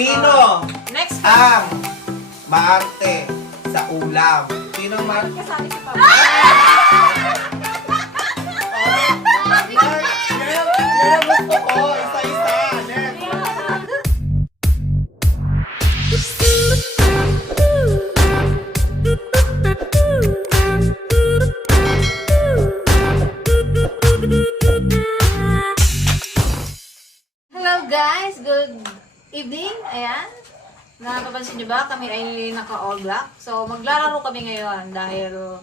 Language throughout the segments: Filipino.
Sino Next ang maarte sa ulam? Sino ang maarte? kasali si Papa. Yan ang gusto ko. Isa-isa. Next. Hello guys, good evening. Ayan. Napapansin niyo ba, kami ay naka-all black. So maglalaro kami ngayon dahil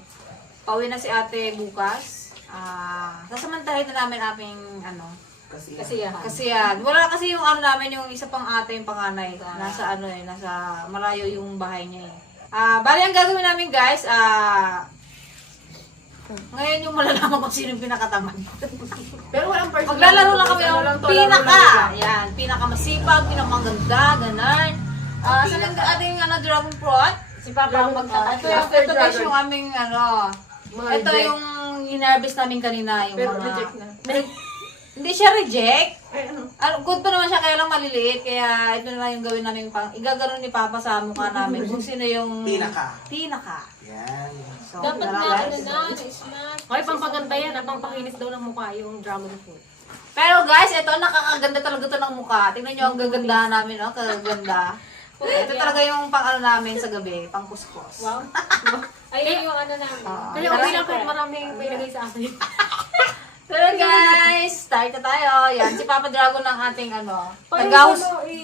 pauwi na si ate bukas. Sasamantahin na namin aming kasiyahan. Wala kasi yung ano namin, yung isa pang ate, yung panganay. Nasa nasa malayo yung bahay niya eh. Bali ang gagawin namin guys, ngayon yung malalaman kung sino yung pinakatamad. Pero walang personal. Maglalaro lang kami yung lang to, pinaka. laro lang. Yan, pinakamasipag, pinakamaganda, ganun. Sa ating Dragon Fruit, si Papa ang magtatapos. Ito guys yung aming ito yung in-harvest namin kanina. Yung Pero mga, reject na. Hindi siya reject. Ay, ano? Good pa naman siya, kaya lang maliliit. Kaya ito na lang yung gawin namin. Igaganon ni Papa sa mukha namin kung sino yung pinaka. Yan. So, Dapat tara, na, guys. smart. Okay, pampaganda yan. Pampakinis daw ng mukha yung dragon fruit. Pero guys, ito nakakaganda talaga to ng mukha. Tingnan nyo ang gagandahan namin, oh, kaganda. Ito talaga yung pang namin sa gabi, pang kuskus. Wow. Ayun yung ano namin. Kaya okay lang kahit maraming may lagay sa akin. Pero guys, start na tayo. Yan, si Papa Dragon ng ating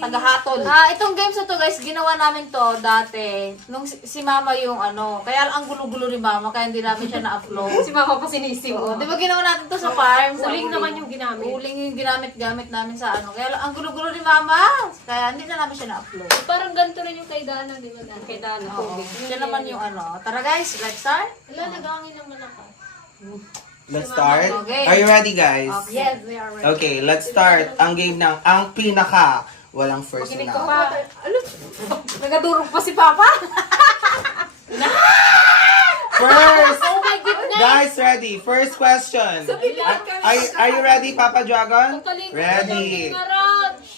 tagahatol. Itong games na to guys, ginawa namin to dati. Nung si Mama yung kaya ang gulo-gulo ni Mama, kaya hindi namin siya na-upload. Si mama pa sinisip. Oo, di ba ginawa natin to sa farm? Sa Uling naman yung ginamit. Uling yung ginamit namin sa Kaya lang, ang gulo-gulo ni Mama. Kaya hindi na namin siya na-upload. Parang ganito rin yung kay Dana, di ba? Kay Dana. Oo. Siya naman yung Tara guys, let's start. Wala, nag-aangin naman ako. Let's start. Okay. Are you ready, guys? Yes, we are ready. Okay, let's start. Ang game ng ang pinaka. Walang first Kinig ko na. pa. Nagadurog pa si Papa. First! Oh my goodness! Guys, ready? First question. Are you ready, Papa Dragon? Ready.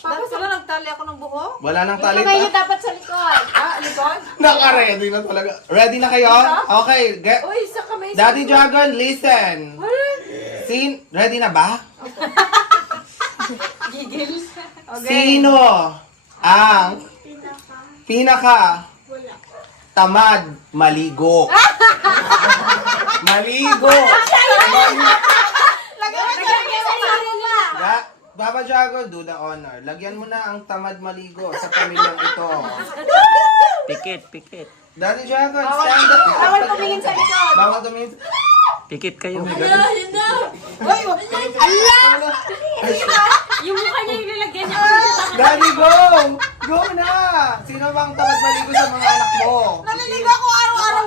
Dapat sila nagtali ako ng buho? Wala nang tali Kamay niyo pa. dapat sa likod. Likod? Naka-ready na talaga. Ready na kayo? Okay. Uy, sa kamay. Daddy Dragon, listen. Ready na ba? Gigil. Sino ang pinaka tamad maligo? Maligo. Baba Dragon, do the honor. Lagyan mo na ang tamad maligo sa pamilyang ito. Pikit. Daddy Dragon, stand up. Bawal tumingin sa likod. Bawal tumingin. Pikit kayo. Yung mukha niya yung nilagyan niya. Daddy, go! Go na! Sino bang tamad maligo sa mga anak mo? Naliligo ako araw-araw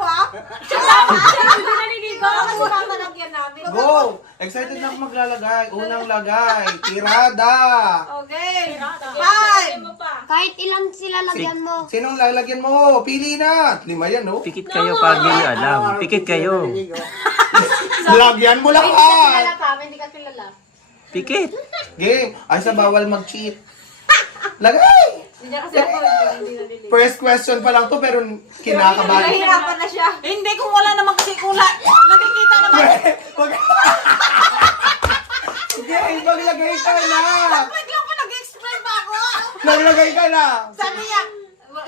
Hindi naliligo. Kasi mama lagyan namin. Go! Excited na ako maglalagay. Unang lagay. Tirada! Okay. Five! Kahit ilan sila lagyan mo. Sinong lalagyan mo? Pili na! 5 yan, no? Pikit kayo pag hindi nyo alam. Pikit kayo. Lagyan mo Hindi ka lahat! kilala kami, hindi ka kilala. Pikit. Game! Ay, sa bawal mag-cheat. Lagay! Hindi niya kasi ako hindi naliligo. First question pa lang to, pero kinakabahan. Nahihirapan na siya. Hindi, kung wala naman kasi nakikita naman. Wag! Game! Maglagay ka na! Wait lang ko, nag-explain pa ako. Naglagay ka na! Sabi niya,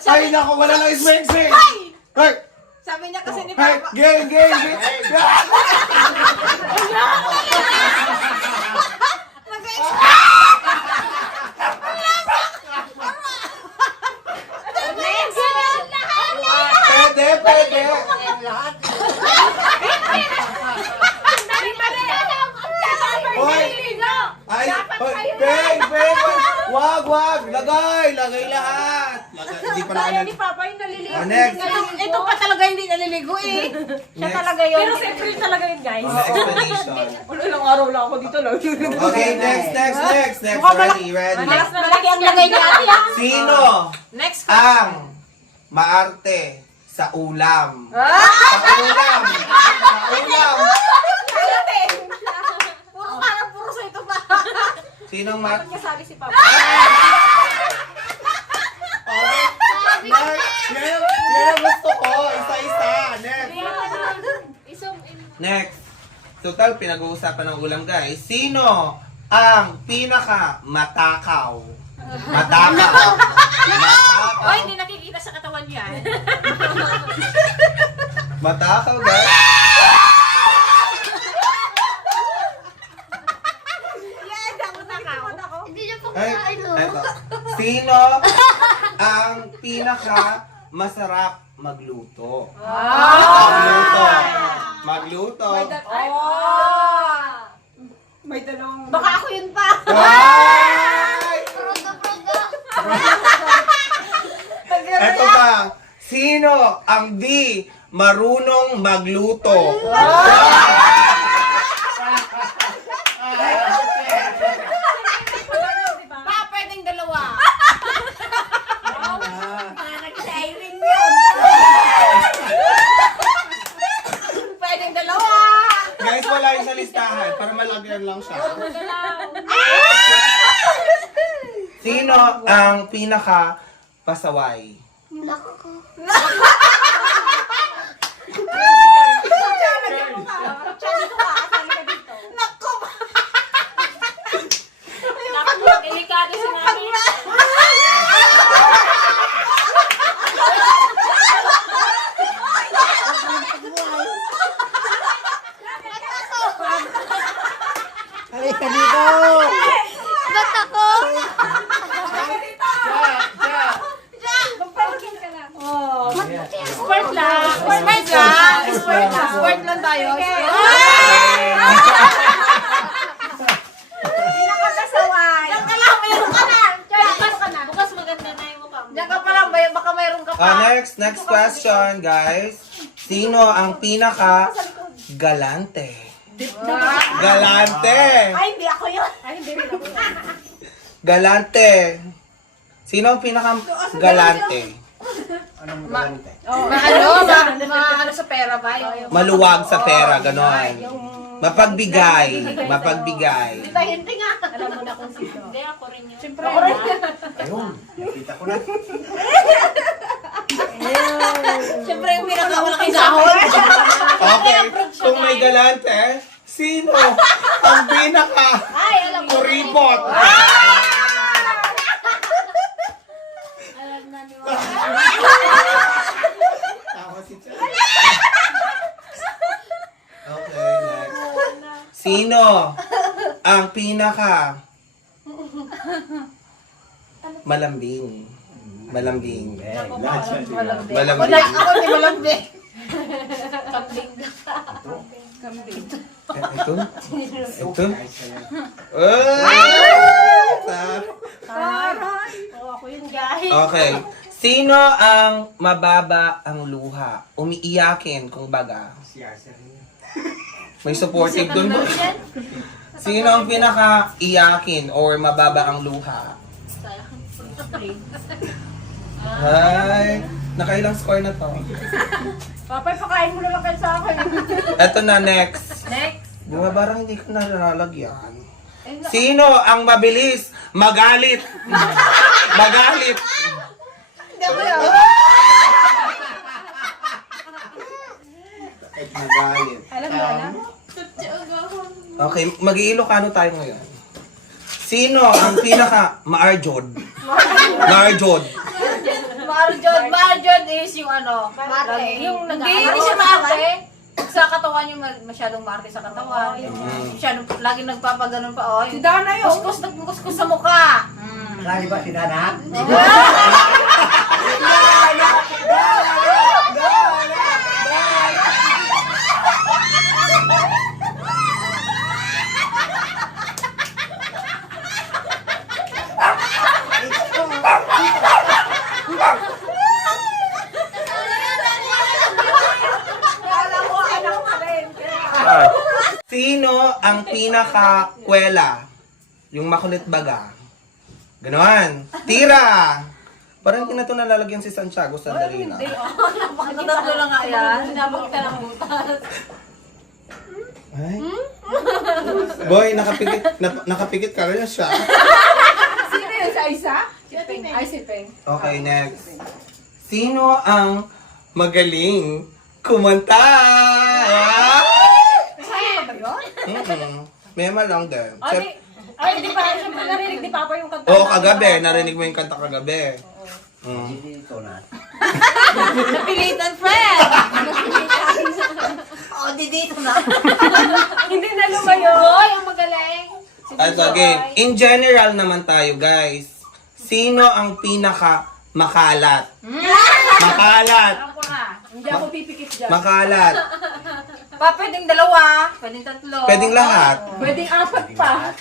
Ay, nako, wala nang swing-swing! Hey! sabi niya kasi ni Hey! Papa. Game! Pwede! Hoy! Ay! Bang! Wag! Lagay lahat! Hindi pa naman. Papa yung naliligo. Next! Ito pa talaga hindi naliligo eh. Siya Next. talaga yun. Pero siyempre talaga yun, guys. Explanation. Wala lang araw lang ako dito lang. Okay, next. Ready. Malaki ang lagay niya ate ah. Sino Next ang maarte sa ulam? Ah! Sa ulam! Puro sa ito pa. Sinong maarte? Sabi si Papa. Next. Total, pinag-uusapan ng ulam, guys. Sino ang pinaka-matakaw? Matakaw. Matakaw. Oy, hindi nakikita sa katawan yan. Matakaw, guys. Hindi niya pa Ay, kakain, no? eto. Sino ang pinaka-masarap magluto? Magluto. Magluto. May dalawang... Baka ako yun pa. Ay! Prodo. Eto pa. Sino ang di marunong magluto? Baka pwedeng dalawa. Pwedeng dalawa. Guys, wala yung sa listahan para malagyan lang siya. Sino ang pinaka pasaway? Naku. Delikado si namin. Ba't ako? Sport lang. Sport lang. Sport lang tayo. Diyan ka lang, mayroon ka na. Bukas maganda na yung mukha mo. Diyan ka pa lang, baka mayroon ka pa. Next question, guys. Sino ang pinaka galante? Galante! Ay, hindi ako yun. Ay, hindi rin ako. Galante! Sino ang pinaka galante? Ano sa pera ba? Maluwag sa pera, ganon. Mapagbigay. Mapagbigay. Hinti nga. Alam mo na kung sino. Hindi, ako rin yun. Siyempre, Ayun, nakita ko na. Siyempre yung pinakamalaki sahod. Okay, kung may galante, sino ang pinaka kuripot? Alam na ni Okay, next. Sino ang pinaka malambing? Malambing. Malambing. Ako di malambing. Ito? Ito? Oo, ako yun, guys. Okay. Sino ang mababa ang luha? Umiiyakin, kung baga. May supportive doon ba? Sino ang pinaka-iyakin or mababa ang luha? Hi! Nakailang score na to? Papay, pakain mo na lang kayo sa akin. Eto na, next. Next. Di ba parang hindi ko nalalagyan? Sino ang mabilis magalit? Magalit! Magalit. Alam mo na. Okay, mag-iilocano tayo ngayon. Sino ang pinaka maarjod? Maarjod. Marjod is yung ano? Yung Hindi siya maarte. Sa katawan yung masyadong maarte sa katawan. Masyadong laging nagpapaganon pa. Oh, Si Dana yun. kuskus sa mukha. Lagi ba si Dana? Sino ang pinaka-kwela? Yung makulit baga. Ganon. Tira! Parang hindi na ito nalalagyan si Santiago sandali na. Nakatatlo lang nga yan. Sinabog ka ng butas. Ay. Boy, nakapikit ka rin siya. Sino yun? Sa isa? Ay, si Peng. Okay, next. Sino ang magaling kumanta? Mema lang din. Ay, di pa. Siyempre narinig ni Papa yung kanta. Oo, kagabi. Narinig mo yung kanta kagabi. Dito na. Napilitan, friend! dito na. Hindi na lumayo. Boy, ang magaling. Ito, game. In general naman tayo, guys. Sino ang pinaka makalat? Makalat. Ako na. Hindi ako pipikit dyan. Makalat. Pwedeng dalawa, pwedeng tatlo. Pwedeng lahat. Pwedeng apat pa.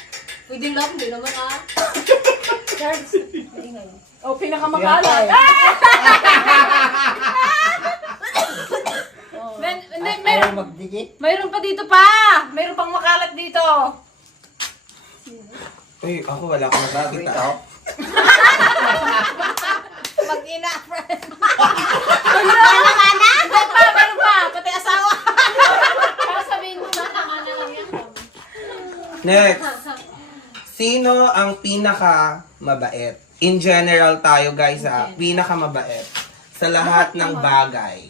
Pwedeng lang, hindi naman ah. Charles. O, pinakamakalat. Ayaw magdikit. Mayroon pa dito pa! Mayroon pang makalat dito. Uy, ako wala akong nakakita. Mag-ina, friend. Meron pa, pati asawa. Para sabihin mo, tama na lang yan. Next. Sino ang pinaka mabait? In general tayo, guys, ha? Pinaka mabait sa lahat ng bagay.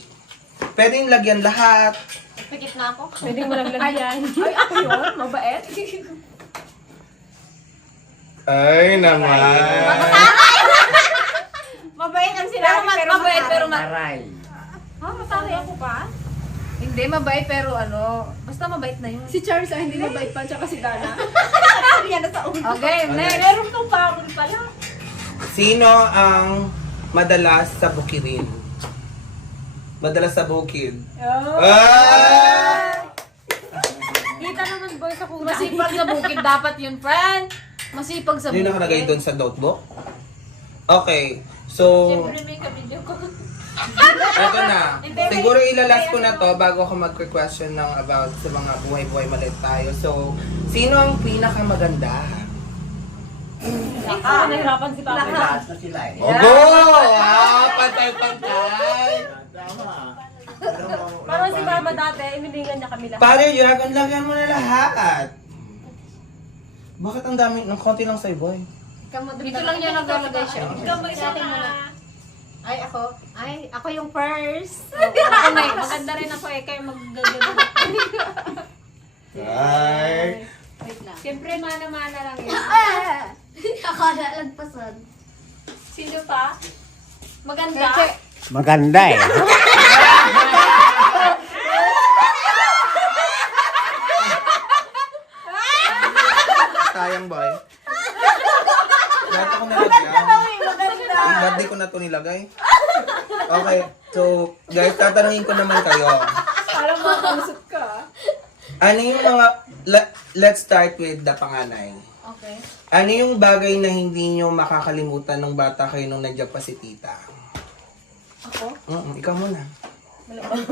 Pwedeng lagyan lahat. Pikit na ako. Pwedeng mo lang lagyan. Ay, ako yun? Mabait? Ay, naman. Mabait ang sinabi, pero mabait, pero Aray. Matari ako pa? Hindi, mabait, pero ano, basta mabait na yun. Si Charles ay hindi mabait pa, tsaka si Dana. Yan na sa ulo. Okay, next. Meron tong pamon pala. Sino ang madalas sa bukirin? Madalas sa bukid. Oh. Ah! Kita naman boy sa kulay. Masipag sa bukid dapat yun, friend. Masipag sa Ano yung bukid. nakalagay doon sa notebook? Okay. So, Siyempre may kabidyo ko. eto na. Siguro ilalas ko na to bago ako mag-question ng about sa mga buhay-buhay maliit tayo. So, sino ang pinakamaganda? Nahirapan si Papa. Lahat na sila eh. Ogo! Ah, pantay-pantay! Parang si Mama dati, inilingan niya kami lahat. Father Dragon, lagyan mo na lahat. Bakit ang dami, ng konti lang sa'yo, boy? Dito lang niya naglalagay siya. Ikaw may isa na. Ay, ako yung first. Ako na eh. Maganda rin ako eh. Kaya maggaganda. Ay! Wait lang. Siyempre, mana-mana lang yun. Ako na lagpasan. Sino pa? Maganda. Maganda eh. Sayang, boy. Lahat ako nilagyan. Ba't di ko na ito nilagay? Okay, so, guys, tatanungin ko naman kayo. Parang makausap ka. Ano yung mga... let's start with the panganay. Okay. Ano yung bagay na hindi nyo makakalimutan nung bata kayo nung nandiyan pa si tita? Ako? Ikaw muna.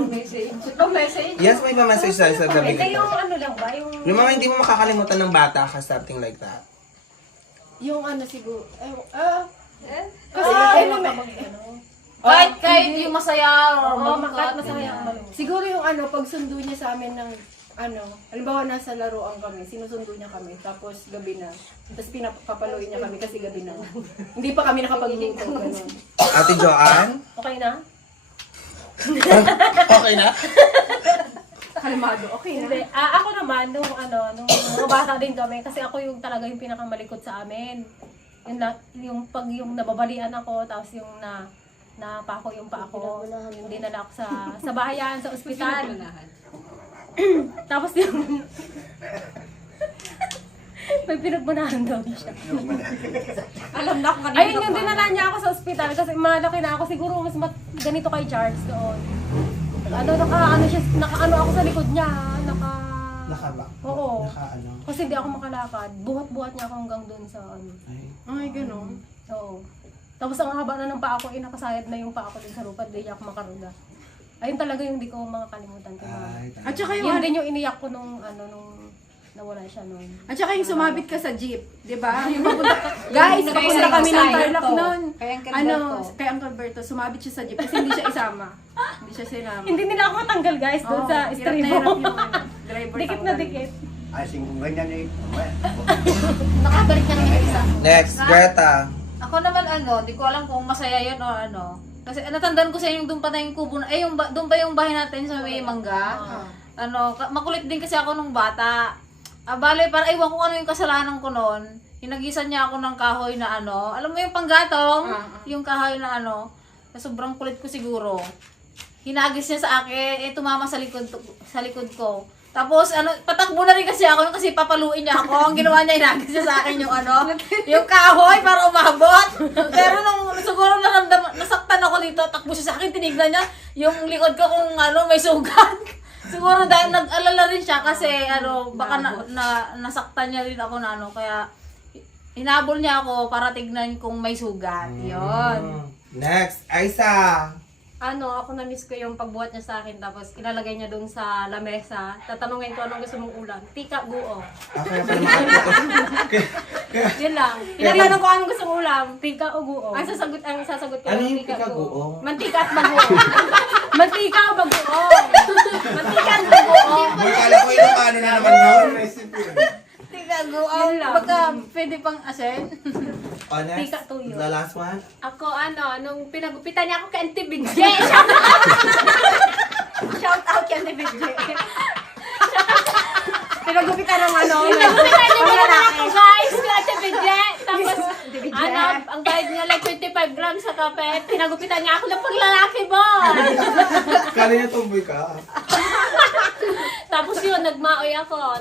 Message. Ito message. Yes, may message tayo sa gabi Hindi, ito. yung ano lang ba? Yung mga hindi mo makakalimutan ng bata ka, something like that. Yung ano siguro. Kasi Kahit yung masaya or Oo, malungkot. masaya. Siguro yung ano, pagsundo niya sa amin ng ano, halimbawa nasa laruan kami, sinusundo niya kami, tapos gabi na. Tapos pinapapaluin niya kami kasi gabi na. Hindi pa kami nakapagluto, gano'n. Ate Joanne? Okay na? Okay na? Kalmado, okay na. Hindi, ako naman, nung mga bata din kami, kasi ako yung talaga yung pinakamalikot sa amin. Yung pag yung nababalian ako, tapos yung napako yung pa ako, dinala ako sa bahayan, sa ospital. Tapos yung may pinagmanahan daw siya. Alam na kung kanino. Ayun yung dinala niya ako sa ospital kasi malaki na ako, siguro mas ganito kay Charles doon. Naka-ano ako sa likod niya, Nakaba. Oo. Naka-ano? Kasi hindi ako makalakad. Buhat-buhat niya ako hanggang doon sa ano. Ay. Ay, gano'n. Oo. Tapos ang haba na ng paa ko, nakasayad na yung paa ko din sa lupa, hindi niya ako makaruga. Ayun talaga yung hindi ko makakalimutan. Ay, At saka yun din yung iniyak ko nung nawala siya nung... At saka yung sumabit ka sa jeep, di ba? Yung papunta, guys, Yung papunta kay kami ng Uncle Tarlac Berto. noon. Kay Uncle Ano, Berto. kay Uncle Berto, sumabit siya sa jeep kasi hindi siya isama. Hindi siya sinama. Hindi nila ako matanggal guys doon sa hirap na stream hirap mo. yung ano, driver Dikit na tanggalin. dikit. Ay, ganyan eh. Nakabalik na ng isa. Next, Greta. Ako naman di ko alam kung masaya yun o ano. Kasi natandaan ko sa yung doon pa na yung kubo, doon pa yung bahay natin sa may mangga. Makulit din kasi ako nung bata. Bale, para iwan ko ano yung kasalanan ko noon. Hinagisan niya ako ng kahoy na ano. Alam mo yung panggatong? Yung kahoy na ano. Sobrang kulit ko siguro. Hinagis niya sa akin, tumama sa likod ko. Tapos, patakbo na rin kasi ako kasi papaluin niya ako. Ang ginawa niya, hinagis niya sa akin yung yung kahoy para umabot. Pero nung siguro nasaktan ako dito, takbo siya sa akin, tinignan niya yung likod ko kung may sugat. Siguro dahil nag-alala rin siya kasi baka nasaktan niya rin ako na kaya hinabol niya ako para tignan kung may sugat. Yun. Next, Aisa. Ako na-miss ko yung pagbuhat niya sa akin, tapos ilalagay niya dun sa lamesa. Tatanungin ko anong gusto mong ulam. Tika, buo. Okay, para makakita. Yun lang. Tinatanong ko anong gusto mong ulam. Tika o buo. Ang sasagot ko Ano yung tika, tika, buo. buo? Mantika at baguo. Mantika o baguo. Mantika at baguo. Boy, kala ko yung paano na naman yun. Tigago, Yun lang. baka pwede pang asin. Honest, Tika, tuyo. the last one. Ako nung pinagupitan niya ako kay Auntie Big J. Shout out kay Auntie Big J. Pinagupitan ng Pinagupitan niya naman ako guys kay Auntie Big J. Tapos ang bayad niya like 25 grams sa kape. Pinagupitan niya ako ng paglalaki boy. Kala niya tumboy ka. Tapos yun, nagmaoy ako.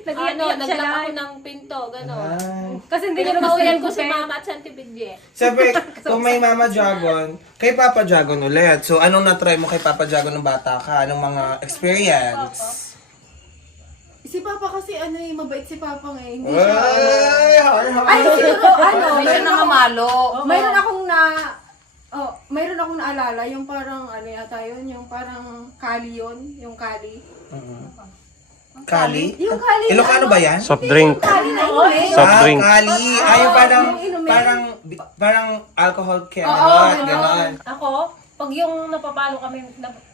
Nag-iyak siya Naglak ako lang. ng pinto, gano'n. Kasi hindi niya naman Pinagmauyan ko gusto si Mama at si Auntie Big J. Siyempre, kung may Mama Dragon, kay Papa Dragon ulit. So, anong na-try mo kay Papa Dragon ng bata ka? Anong mga experience? Si Papa kasi mabait si Papa nga. Hindi siya, Ay, May siya nangamalo. mayroon akong naalala, yung parang, yata yun, yung parang kali yun, yung kali. Kali? Yung kali na Ilocano ba yan? Soft drink. Kali na inumin. Soft drink. Kali. Ay, parang, yung inumin. parang alcohol Oo, cannot. ganon. Ganon. Ako, pag yung napapalo kami,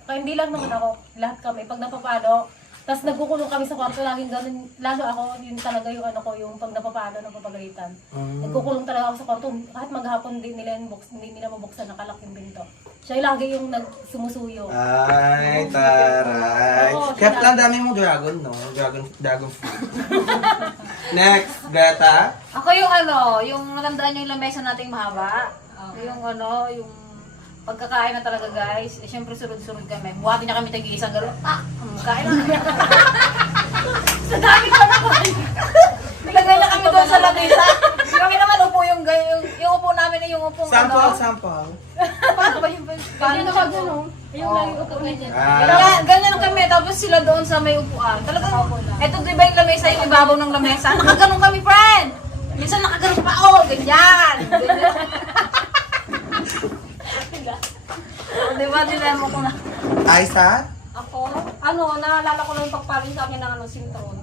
hindi lang naman ako, lahat kami, pag napapalo, tapos nagkukulong kami sa kwarto, laging ganun, lalo ako, yun talaga yung yung pag napapalo, napapagalitan. Nagkukulong talaga ako sa kwarto, kahit maghapon hindi nila mabuksan, nakalak yung pinto. Siya yung lagi yung nagsumusuyo. Ay, taray. Oo, Kaya sila. pala ang dami mong dragon, no? Dragon fruit. Next, Beta. Ako yung natandaan niyo yung lamesa nating mahaba. Yung yung pagkakain na talaga guys. Siyempre sunod-sunod kami. Buhatin niya kami tag-iisang gano'n. Kain na. Sa dami ko na Nilagay niya kami doon sa lamesa. Kami naman upo yung upo namin na yung upo Sample. Paano ba yung Ganyan siya gano'n. Yung lagi upo na dyan. Ganyan kami, tapos sila doon sa may upuan. Talagang, eto di ba yung lamesa, yung ibabaw ng lamesa? Nakaganon kami, friend! Minsan nakaganon pa, ganyan! Di ba, dinamo ko na. Aisa? Ako, naalala ko lang yung pagparin sa akin ng sintron.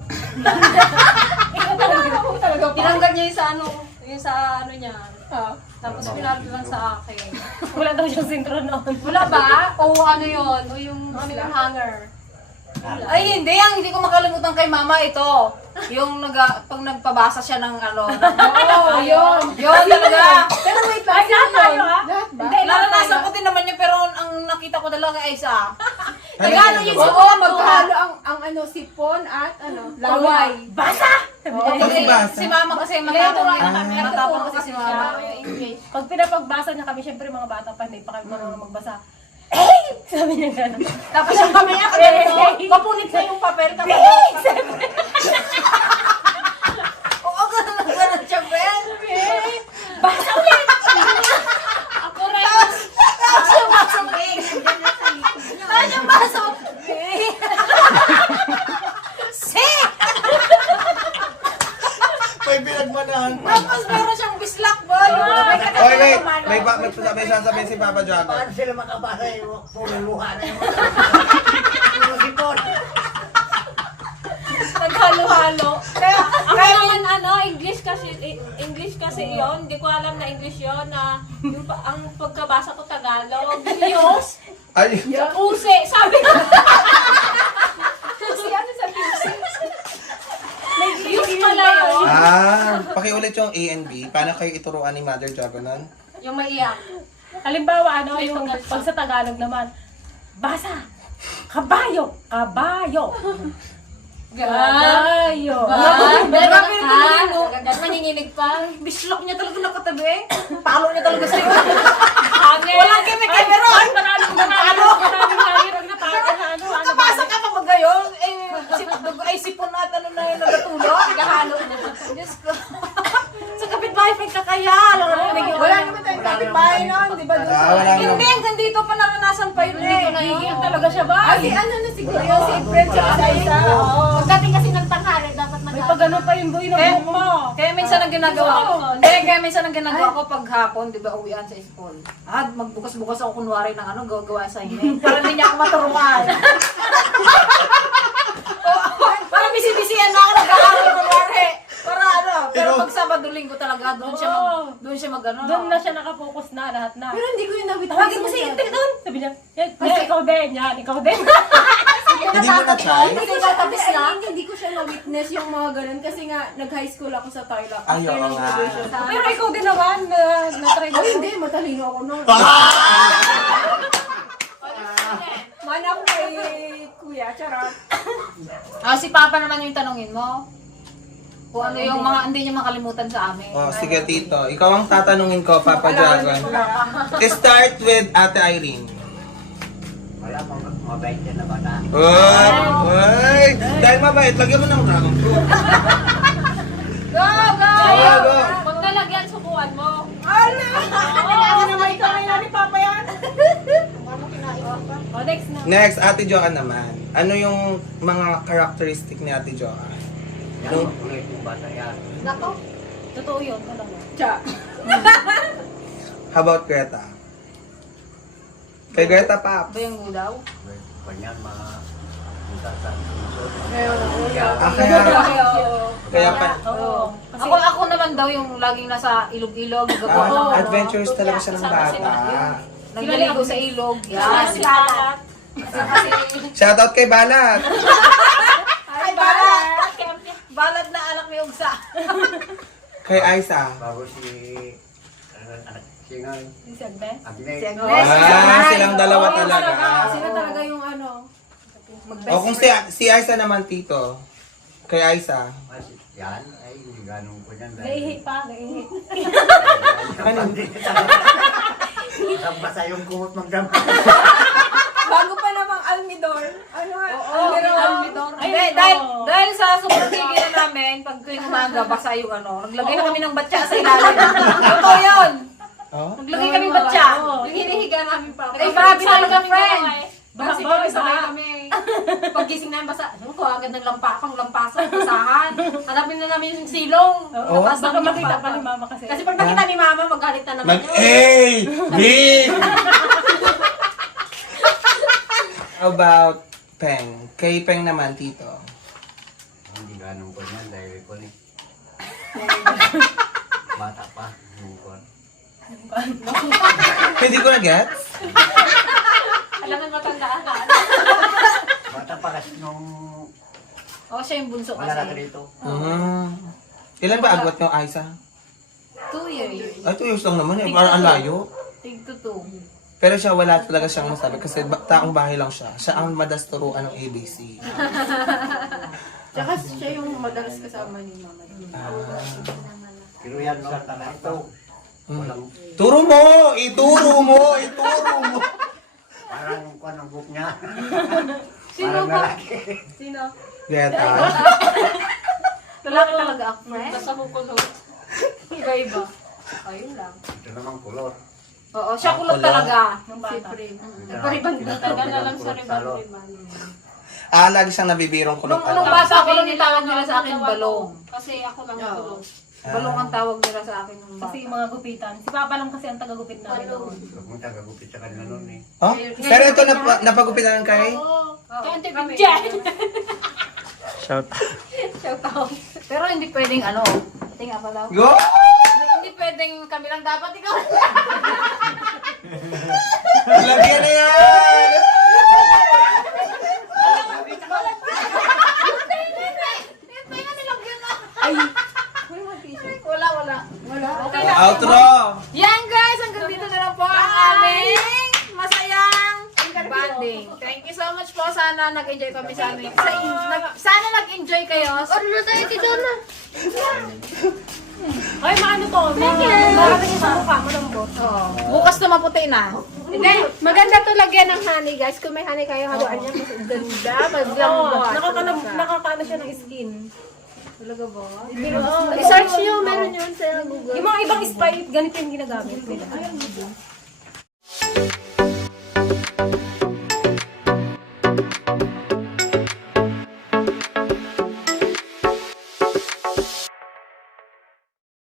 Tinanggal niya yung sa niya. Tapos pinalo lang sa akin. Wala daw siyang sintron noon. Wala ba? O yun? O yung hanger. Ay, hindi ko makalimutan kay mama ito. Yung pag nagpabasa siya ng yun. Yun talaga. Pero wait lang, Ay, lahat tayo ha? lahat ba? Hindi, naranasan ko din naman yun, pero ang nakita ko talaga ay isa. Ano yung Oo, maghalo ang sipon at laway. Basa! Si mama kasi matapang kasi si mama. Pag pinapagbasa niya kami, syempre mga bata pa, hindi pa kami marunong magbasa. Sabi niya gano'n. Tapos yung kami niya, mapunit na yung papel kami. Oo, ganun siya, Ben. Basa ulit! Ako rin. Tapos yung baso, tapos yung baso, May pinagmanahan pa. tapos meron siyang bislak, boy. Oy, wait. May sasabihin si Papa Dragon. Paano sila makabasa yung puro luha na yung puro sipon? Naghalo-halo. Ako naman English kasi yon. Hindi ko alam na English yon na ang pagkabasa ko Tagalog. News. Ay, Use. Sabi ko. Use ano sa music? News pala yun. pakiulit yung A and B. Paano kayo ituruan ni Mother Dragon nun? Yung maiyak. Halimbawa, yung pag sa Tagalog naman, basa! Kabayo! Kabayo! Gayo. Pero yan manginginig pa. Bislok niya talaga nakatabi. Palo niya talaga sa'yo. Hangin. Walang camera. Maraming hangin. Huwag na tayo. Nakabasa ka pa mag gayon. Ay, sipon at ano na yung nagatulog. Nagahalo. Diyos ko. Sa kapitbahay pagkakaya. Wala naman tayong kapitbahay noon, di ba? Wala naman. Hindi, hanggang dito pa naranasan pa yun eh. Nagiging talaga siya ba? Kasi ano na siguro yun, si Fred sa isa. Pagdating kasi ng tanghali, dapat May pagano pa yung buhay ng Eh, buhok mo. Kaya minsan ang ginagawa ko. Kaya minsan ang ginagawa ko pag hapon, di ba, uwian sa school. Magbukas-bukas ako kunwari ng ano, gawa assignment. Para hindi niya ako maturuan. Para bisi-bisihan na ako nag-aaral kunwari. Para ano, pero pag Sabado Linggo talaga, doon siya mag ano. Doon na siya nakapokus na, lahat na. Pero hindi ko yung na-witness. Tawagin mo si Inte doon. Sabi niya, yan, ikaw din, yan, ikaw din. Hindi mo na-try? Kasi tatapis na, hindi ko siya na-witness yung mga ganun kasi nga nag-high school ako sa Tarlac. Ay, oo nga. Pero ikaw din naman, na-try mo. Oh, hindi, matalino ako noon. Mana ko kay Kuya, charot. Si Papa naman yung tanongin mo. Kung ano yung mga hindi niya makalimutan sa amin. Oh, sige tito. Ikaw ang tatanungin ko, Papa Dragon. Start with Ate Irene. Wala pang mabait yan na bata. Uy! Dahil mabait, lagyan mo ng dragon fruit. Go! Go! Huwag nalagyan, subuan mo. Ano naman ikaw ngayon ni Papa yan? O, next na. Next, Ate Joanne naman. Ano yung mga characteristic ni Ate Joanne? Yan ang kulit yung bata yan. Nako. Totoo yun, talaga. Cha. How about Greta? Kay Greta, Paps. Ba yung gudaw? Kanyan mga mutasan. Kaya pa. Oo. Kasi, Ako naman daw yung laging nasa ilog-ilog. Gagawa ng ano. Adventurous talaga siya ng bata. Nagliligo sa ilog. Ah, Yan. si Balat. Shoutout kay Balat! Ay, balat! Balat na anak ni Ugsa. Kay Aiza. Bago si anak singoy. si Agnes. Agnes. Silang dalawa talaga. Sino talaga yung ano? O kung si Aiza naman, tito. Kay Aiza. Yan, ay ganun ko yan. Naihi pa, naihi. Ano? Basa yung kumot magdama. Bago pa namang Almidor. Ano? Almidor. Hindi, dahil sa sobrang tigil namin, pag tuwing umaga, basa yung ano, naglagay na kami ng batya sa ilalim. Totoo yun! Oh? Naglagay kami ng batya. Yung hinihiga namin pa. Ay, grabe talaga, friend! Kasi Baha, sabay baha. kami. Paggising namin basa, ano ko, agad ng lampasan, basahan. Hanapin na namin yung silong. Oo. Tapos Baka namin makita yung pa ni papa. Mama kasi. Kasi pag nakita ni Mama, magalit na naman yun. A, B! How about Peng? Kay Peng naman, tito. Hindi ganun ko yan dahil ko ni. Bata pa. Yung kon. Hindi ko na-gets? Alam mo matandaan ka. Bata pa kasi nung Siya yung bunso wala na kasi. rito. Ilan ba agwat ng Aiza? 2 years. Ay, 2 years lang naman eh. Parang ang layo. Tig to 2. Pero siya wala talaga siyang masabi kasi taong bahay lang siya. Siya ang madalas turuan ng ABC. Tsaka siya yung madalas kasama ni Mama. Pero yan sa talaga ito. Walang Turo mo! Ituro mo! Ituro mo! parang kung ang book niya. Sino Parang ba? lalaki. Sino? Greta. Lalaki talaga ako, friend. Basta mo kulot. Iba-iba. Ayun lang. Ito namang kulor. Oo, siya kulot talaga. Ng bata. Nagpariban ka. Tagal na lang sa riban-riban. Lagi siyang nabibirong kulot. Nung bata ko lang yung tawag nila sa akin, balong. Kasi ako lang kulot. Balong ang tawag nila sa akin nung bata. Kasi yung mga gupitan. Si Papa lang kasi ang taga-gupit namin noon. Huwag mong tagagupit sa kanila noon eh. Oh? Pero ito, napagupitan kay? Kaya Auntie Bidyan. Shout Pero hindi pwedeng ano. Tinga pa daw. Go! Hindi pwedeng kami lang dapat ikaw. Lagyan na yan! Wala. Outro! Yan guys, hanggang dito na lang po ang aming masayang banding. Thank you so much po sa sana nag-enjoy kami sa amin. Sana nag-enjoy kayo. Ano na tayo, Tito na? Ay, maano to? Maraming sa mukha, malambot. Bukas na maputi na. Hindi, maganda to lagyan ng honey, guys. Kung may honey kayo, haluan niya. Mas ganda, maglambot. Nakakaano siya ng skin. Talaga ba? I-search nyo, meron yun sa Google. Yung mga ibang spy, ganito yung ginagamit nila.